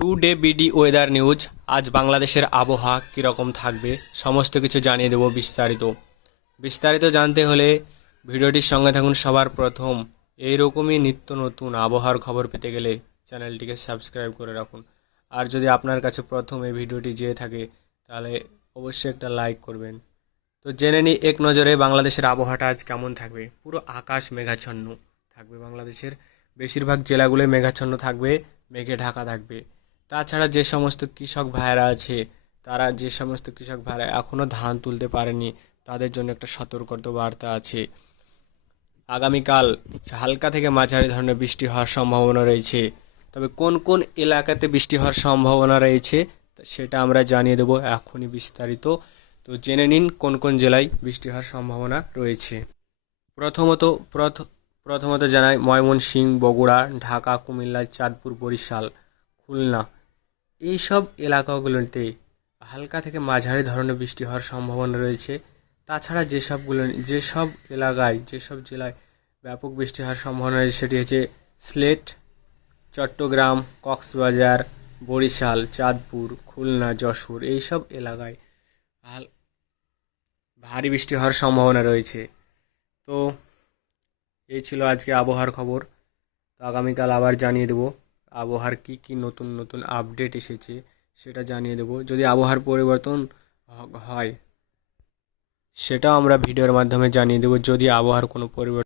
Today BD weather news. আজ বাংলাদেশের আবহাওয়া কীরকম থাকবে সমস্ত কিছু জানিয়ে দেব বিস্তারিত। বিস্তারিত জানতে হলে ভিডিওটির সঙ্গে থাকুন সবার প্রথম। এইরকমই নিত্য নতুন আবহাওয়ার খবর পেতে গেলে চ্যানেলটিকে সাবস্ক্রাইব করে রাখুন। আর যদি আপনার কাছে প্রথম এই ভিডিওটি যেয়ে থাকে তাহলে অবশ্যই একটা লাইক করবেন। তো জেনে নিই এক নজরে বাংলাদেশের আবহাওয়াটা আজ কেমন থাকবে। পুরো আকাশ মেঘাচ্ছন্ন থাকবে, বাংলাদেশের বেশিরভাগ জেলাগুলোয় মেঘাচ্ছন্ন থাকবে, মেঘে ঢাকা থাকবে। তাছাড়া যে সমস্ত কৃষক ভাইরা আছে, যে সমস্ত কৃষক ভাইরা এখনও ধান তুলতে পারেনি তাদের জন্য একটা সতর্কতা বার্তা আছে। আগামীকাল হালকা থেকে মাঝারি ধরনের বৃষ্টি হওয়ার সম্ভাবনা রয়েছে। তবে কোন কোন এলাকাতে বৃষ্টি হওয়ার সম্ভাবনা রয়েছে সেটা আমরা জানিয়ে দেবো এখনই বিস্তারিত। তো জেনে নিন কোন কোন জেলায় বৃষ্টি হওয়ার সম্ভাবনা রয়েছে। প্রথমত জানাই ময়মনসিংহ, বগুড়া, ঢাকা, কুমিল্লা, চাঁদপুর, বরিশাল, খুলনা এইসব এলাকাগুলোতে হালকা থেকে মাঝারি ধরনের বৃষ্টি হওয়ার সম্ভাবনা রয়েছে। তাছাড়া যেসব এলাকায় যেসব জেলায় ব্যাপক বৃষ্টি হওয়ার সম্ভাবনা রয়েছে সেটি হচ্ছে সিলেট, চট্টগ্রাম, কক্সবাজার, বরিশাল, চাঁদপুর, খুলনা, যশোর এইসব এলাকায় ভারী বৃষ্টি হওয়ার সম্ভাবনা রয়েছে। তো এই ছিল আজকে আবহাওয়ার খবর। তো আগামীকাল আবার জানিয়ে দেবো আবহাওয়ার কি নতুন নতুন আপডেট এসেছে সেটা জানিয়ে দেবো। যদি আবহাওয়ার পরিবর্তন হয় সেটাও আমরা ভিডিওর মাধ্যমে জানিয়ে দেবো। যদি আবহাওয়ার কোনো পরিবর্তন